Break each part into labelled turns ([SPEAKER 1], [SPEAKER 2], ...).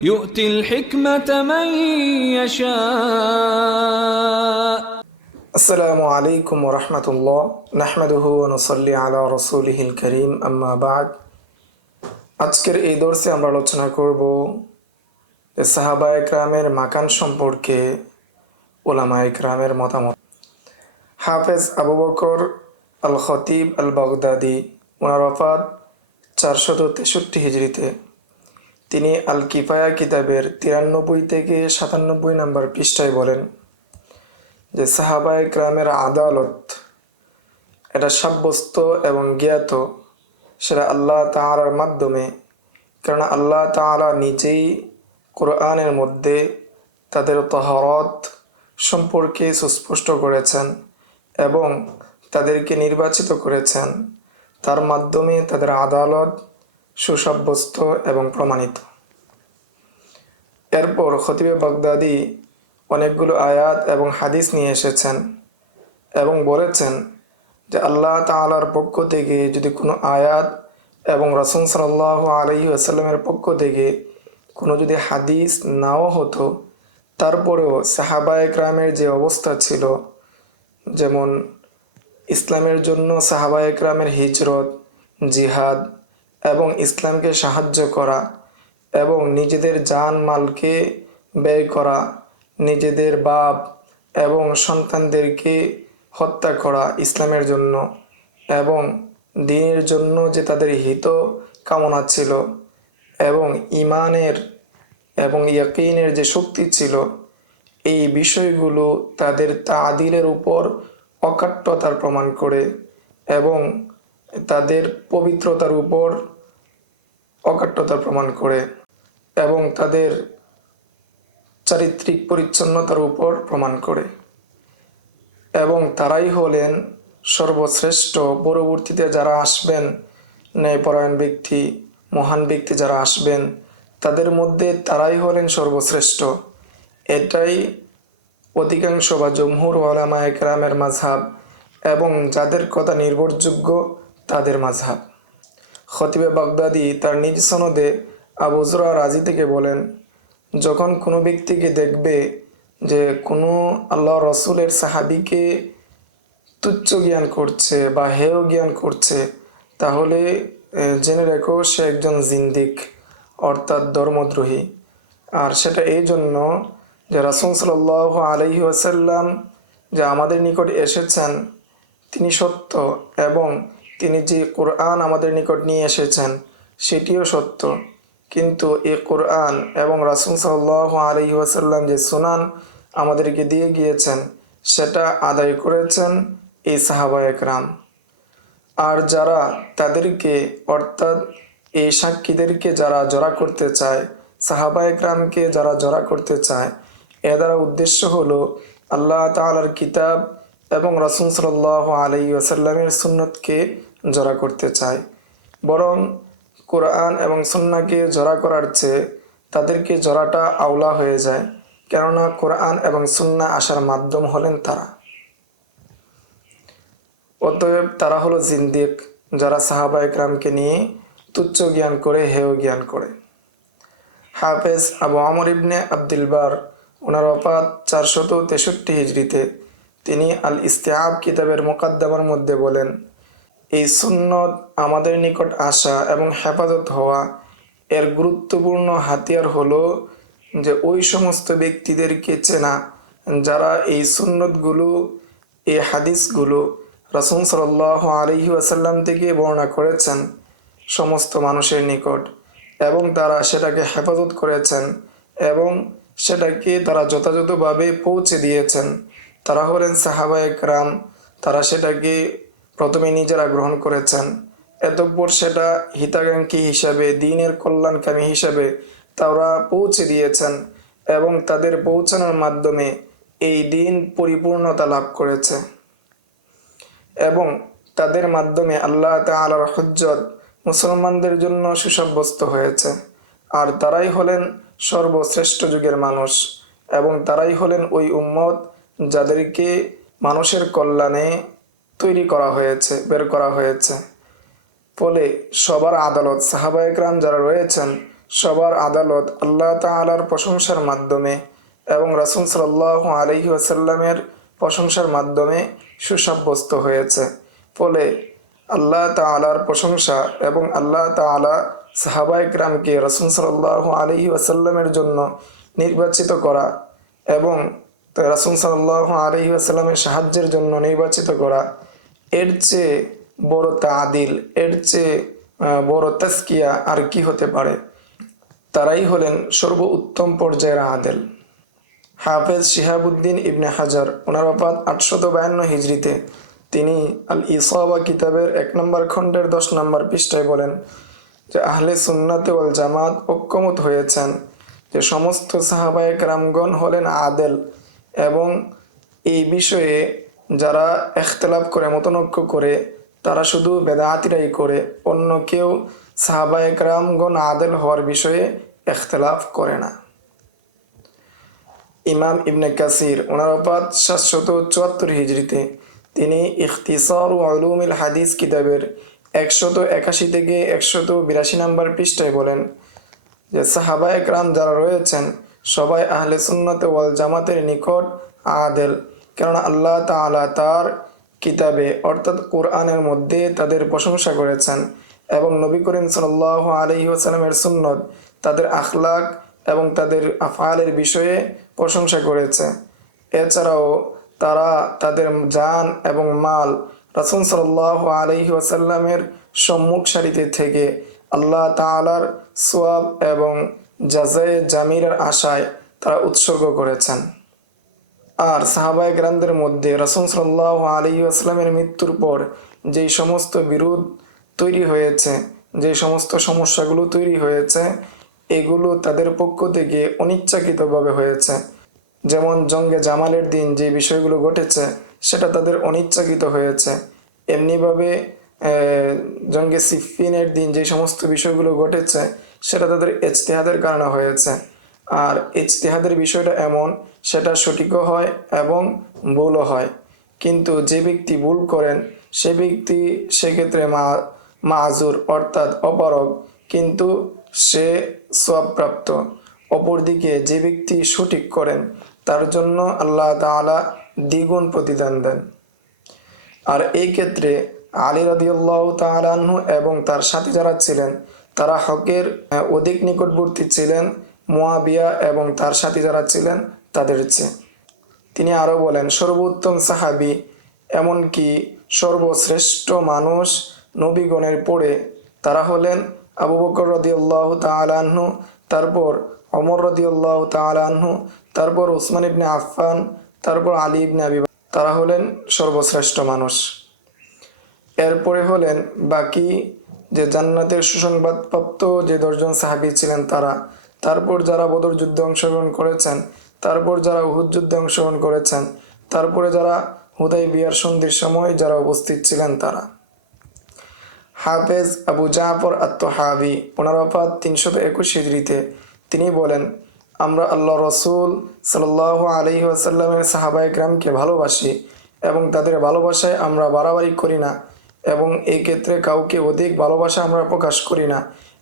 [SPEAKER 1] يؤتي الحكمة من يشاء
[SPEAKER 2] আসসালামু আলাইকুম রহমতুল্লাহ নাহমাদুহু নসল্লি আলা রসুলহিল করিম আম্মা বাদ আজকের এই দর্শে আমরা আলোচনা করব যে সাহাবা একরামের মাকান সম্পর্কে ওলামা একরামের মতামত হাফেজ আবু বকর আল খতিব আল বাগদাদি ওনার অফাত চারশত তেষট্টি হিজড়িতে তিনি আল কিফায়া কিতাবের তিরানব্বই থেকে সাতানব্বই নম্বর পৃষ্ঠায় বলেন যে, সাহাবায় গ্রামের আদালত এটা সাব্যস্ত এবং জ্ঞাত, সেটা আল্লাহ তাহারার মাধ্যমে কারণ আল্লাহ তাহারা নিজেই কোরআনের মধ্যে তাদের তহরত সম্পর্কে সুস্পষ্ট করেছেন এবং তাদেরকে নির্বাচিত করেছেন। তার মাধ্যমে তাদের আদালত সুসাব্যস্ত এবং প্রমাণিত। এরপর খতিবে বাগদাদি অনেকগুলো আয়াত এবং হাদিস নিয়ে এসেছেন এবং বলেছেন যে আল্লাহ তালার পক্ষ থেকে যদি কোনো আয়াত এবং রসুন সাল্লাহ আলহি আসাল্লামের পক্ষ থেকে কোনো যদি হাদিস নাও হতো, তারপরেও সাহাবায় গ্রামের যে অবস্থা ছিল, যেমন ইসলামের জন্য সাহাবায় গ্রামের হিজরত, জিহাদ এবং ইসলামকে সাহায্য করা এবং নিজেদের জান মালকে ব্যয় করা, নিজেদের বাপ এবং সন্তানদেরকে হত্যা করা ইসলামের জন্য এবং দিনের জন্য যে তাদের হিত কামনা ছিল এবং ইমানের এবং ইয়াকিনের যে শক্তি ছিল, এই বিষয়গুলো তাদের তাদিলের উপর অকাট্যতার প্রমাণ করে এবং তাদের পবিত্রতার উপর অকাট্যতা প্রমাণ করে এবং তাদের চারিত্রিক পরিচ্ছন্নতার উপর প্রমাণ করে। এবং তারাই হলেন সর্বশ্রেষ্ঠ। পরবর্তীতে যারা আসবেন, ন্যায়পরায়ণ ব্যক্তি, মহান ব্যক্তি যারা আসবেন, তাদের মধ্যে তারাই হলেন সর্বশ্রেষ্ঠ। এটাই অধিকাংশ বা জমহুর ওলামা একরামের মাঝহাব এবং যাদের কথা নির্ভরযোগ্য তাদের মাঝহাব। খতিবে বাগদাদি তার নিজ সনদে আবুজরা রাজি থেকে বলেন, যখন কোনো ব্যক্তিকে দেখবে যে কোনো আল্লাহ রসুলের সাহাবিকে তুচ্ছ জ্ঞান করছে বা হেয় জ্ঞান করছে, তাহলে জেনে রেখো সে একজন জিন্দিক, অর্থাৎ ধর্মদ্রোহী। আর সেটা এই জন্য যে রাসুল সাল আলহি আসাল্লাম যে আমাদের নিকট এসেছেন, তিনি সত্য এবং তিনি যে কোরআন আমাদের নিকট নিয়ে এসেছেন, সেটিও সত্য। কিন্তু এ কোরআন এবং রাসুল সাল্লাহ আলহি ওয়াসাল্লাম যে সুনান আমাদেরকে দিয়ে গিয়েছেন, সেটা আদায় করেছেন এই সাহাবা একরাম। আর যারা তাদেরকে, অর্থাৎ এই সাক্ষীদেরকে যারা জড়া করতে চায়, সাহাবা একরামকে যারা জড়া করতে চায়, এ দ্বারা উদ্দেশ্য হলো আল্লাহ তালার কিতাব এবং রাসুল সাল্লাহ আলাই আসাল্লামের সুন্নতকে জড়া করতে চায়। বরং কোরআন এবং সুন্নাকে জড়া করার চেয়ে তাদেরকে জড়াটা আওলা হয়ে যায়, কেননা কোরআন এবং সুন্না আসার মাধ্যম হলেন তারা। অতএব তারা হলো জিন্দিক, যারা সাহাবা একরামকে নিয়ে তুচ্ছ জ্ঞান করে, হেয় জ্ঞান করে। হাফেজ আবু আমর ইবনে আব্দুল বার ওনার অপাত চারশত তেষট্টি হিজড়িতে তিনি আল ইস্তেহাব কিতাবের মোকাদ্দমার মধ্যে বলেন, এই সুন্নত আমাদের নিকট আসা এবং হেফাজত হওয়া এর গুরুত্বপূর্ণ হাতিয়ার হলো যে ওই সমস্ত ব্যক্তিদেরকে চেনা যারা এই সুন্নতগুলো এই হাদিসগুলো রাসুল সাল আলহি আসাল্লাম থেকে বর্ণনা করেছেন সমস্ত মানুষের নিকট এবং তারা সেটাকে হেফাজত করেছেন এবং সেটাকে তারা যথাযথভাবে পৌঁছে দিয়েছেন। তারা হলেন সাহাবা একরাম তারা সেটাকে প্রথমে নিজেরা গ্রহণ করেছেন। এতপর সেটা হিতাকাঙ্ক্ষী হিসাবে, দিনের কল্যাণকামী হিসাবে তারা পৌঁছে দিয়েছেন এবং তাদের পৌঁছানোর মাধ্যমে এই দিন পরিপূর্ণতা লাভ করেছে। এবং তাদের মাধ্যমে আল্লাহ তালার হজ্জত মুসলমানদের জন্য সুসাব্যস্ত হয়েছে। আর তারাই হলেন সর্বশ্রেষ্ঠ যুগের মানুষ এবং তারাই হলেন ওই উম্মত যাদেরকে মানুষের কল্যাণে তৈরি করা হয়েছে, বের করা হয়েছে। ফলে সবার আদালত সাহাবা একরাম যারা রয়েছেন, সবার আদালত আল্লাহ তাআলার প্রশংসার মাধ্যমে এবং রাসূল সাল্লাহ আলাইহি ওয়াসাল্লামের প্রশংসার মাধ্যমে সুসাব্যস্ত হয়েছে। ফলে আল্লাহ তাআলার প্রশংসা এবং আল্লাহ তাআলা সাহাবায়ে গ্রামকে রাসূল সাল্লাল্লাহু আলাইহি ওয়াসাল্লামের জন্য নির্বাচিত করা এবং রাসূল সাল্লাল্লাহু আলাইহি ওয়াসাল্লামের সাহায্যের জন্য নির্বাচিত করা, এর চেয়ে বড় তাদিল, এর চেয়ে বড় তাস্কিয়া আর কি হতে পারে? তারাই হলেন সর্ব উত্তম পর্যায়ের আদেল। হাফেজ শিহাবুদ্দিন ইবনে হাজার, ওনার অপাত আটশত বায়ান্ন হিজড়িতে তিনি আল ইসাবা কিতাবের এক নম্বর খণ্ডের দশ নম্বর পৃষ্ঠায় বলেন যে, আহলে সুন্নাতে ওয়াল জামাত ঐক্যমত হয়েছেন যে, সমস্ত সাহাবায়ক রামগণ হলেন আদেল। এবং এই বিষয়ে যারা এখতলাফ করে, মতনৈক্য করে, তারা শুধু বেদাহাতিরাই করে, অন্য কেউ সাহাবায়ক রামগণ আদেল হওয়ার বিষয়ে এখতলাফ করে না। ইমাম ইবনে কাসির, ওনার অপাত সাতশত চুয়াত্তর হিজড়িতে তিনি ইখতিসার ও আলুমিল হাদিস কিতাবের একশত একাশি থেকে একশত বিরাশি নম্বর পৃষ্ঠায় বলেন যে সাহাবা একরাম যারা রয়েছেন সবাই আহলে সুন্নত ওয়াল জামাতের নিকট আদেল। কেননা আল্লাহ তাআলা তার কিতাবে, অর্থাৎ কোরআনের মধ্যে তাদের প্রশংসা করেছেন এবং নবী করিম সাল্লাহ আলহি ওসালামের সুন্নত তাদের আখলাক এবং তাদের আফালের বিষয়ে প্রশংসা করেছে। এছাড়াও তারা তাদের জান এবং মাল রাসুল সাল্লাহ আলহি ওয়াসাল্লামের সম্মুখ সারিতে থেকে আল্লাহ তাআলার সোয়াব এবং জাজায়ে জামিরের আশায় তারা উৎসর্গ করেছেন। আর সাহাবায় গ্রামদের মধ্যে রাসুল সাল্লাহ আলী আসলামের মৃত্যুর পর যেই সমস্ত বিরোধ তৈরি হয়েছে যে সমস্ত সমস্যাগুলো তৈরি হয়েছে, এগুলো তাদের পক্ষ থেকে অনিচ্ছাকৃতভাবে হয়েছে। যেমন জঙ্গে জামালের দিন যে বিষয়গুলো ঘটেছে, সেটা তাদের অনিচ্ছাকৃত হয়েছে। এমনিভাবে জঙ্গে সিফিনের দিন যে সমস্ত বিষয়গুলো ঘটেছে সেটা তাদের ইজতেহাদের কারণে হয়েছে। আর ইজতেহাদের বিষয়টা এমন, সেটা সঠিকও হয় এবং ভুলও হয়। কিন্তু যে ব্যক্তি ভুল করেন, সে ব্যক্তি সেক্ষেত্রে মা মাজুর অর্থাৎ অপারগ, কিন্তু সে সবপ্রাপ্ত অপরদিকে যে ব্যক্তি সঠিক করেন, তার জন্য আল্লাহ তাআলা দ্বিগুণ প্রতিদান দেন। আর এই ক্ষেত্রে আলী রাদিয়াল্লাহ তাআলাহু এবং তার সাথী যারা ছিলেন তারা হকের অধিক নিকটবর্তী ছিলেন, মোয়াবিয়া এবং তার সাথী যারা ছিলেন, তাদের চেয়ে। তিনি আরও বলেন, সর্বোত্তম সাহাবি, এমনকি সর্বশ্রেষ্ঠ মানুষ নবীগণের পরে তারা হলেন আবু বকর রদিউল্লাহ তালাহু তারপর অমর রদিউল্লাহ তালাহু তারপর উসমান ইবনে আফফান, তারপর আলী ইবনে আবি তারা হলেন সর্বশ্রেষ্ঠ মানুষ। এরপরে হলেন বাকি যে জান্নাতের সুসংবাদপ্রাপ্ত যে দশজন সাহাবি ছিলেন তারা, তারপর যারা বদর যুদ্ধে অংশগ্রহণ করেছেন, তারপর যারা উহুদ যুদ্ধে অংশগ্রহণ করেছেন, তারপরে যারা হুদাই বিয়ার সন্ধির সময় যারা উপস্থিত ছিলেন তারা। হাফেজ আবু জাফর আত্মহাবি পুনরপাত তিনশত একুশ হিজড়িতে তিনি বলেন, আমরা আল্লাহ রসুল সাল্লাহ আলহি আসাল্লামের সাহাবায় গ্রামকে ভালোবাসি এবং তাদের ভালোবাসায় আমরা বাড়াবাড়ি করি না। এবং এই ক্ষেত্রে কাউকে অধিক ভালোবাসা আমরা প্রকাশ করি না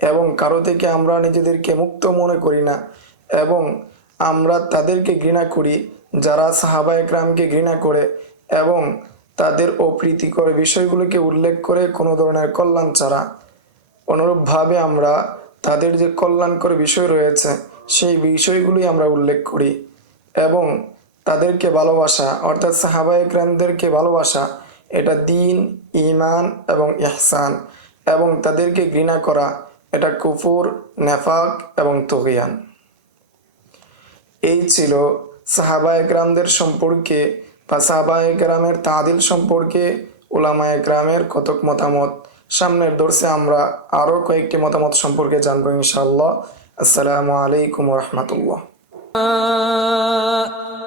[SPEAKER 2] এবং কারও থেকে আমরা নিজেদেরকে মুক্ত মনে করি না এবং আমরা তাদেরকে ঘৃণা করি, যারা সাহাবায় গ্রামকে ঘৃণা করে এবং তাদের অপ্রীতিকর বিষয়গুলোকে উল্লেখ করে কোনো ধরনের কল্যাণ ছাড়া। অনুরূপভাবে আমরা তাদের যে কল্যাণকর বিষয় রয়েছে, সেই বিষয়গুলি আমরা উল্লেখ করি এবং তাদেরকে ভালোবাসা, অর্থাৎ সাহাবায় গ্রামদেরকে ভালোবাসা এটা দিন ইমান এবং ইহসান এবং তাদেরকে ঘৃণা করা, এটা কুফুর, নেফাক এবং তগিয়ান। এই ছিল সাহাবায় গ্রামদের সম্পর্কে বা সাহাবায় গ্রামের তাদিল সম্পর্কে ওলামায় গ্রামের কতক মতামত। সামনের দর্শে আমরা আরও কয়েকটি মতামত সম্পর্কে জানব ইনশাআল্লাহ। আসসালামু আলাইকুম রহমতুল্লাহ।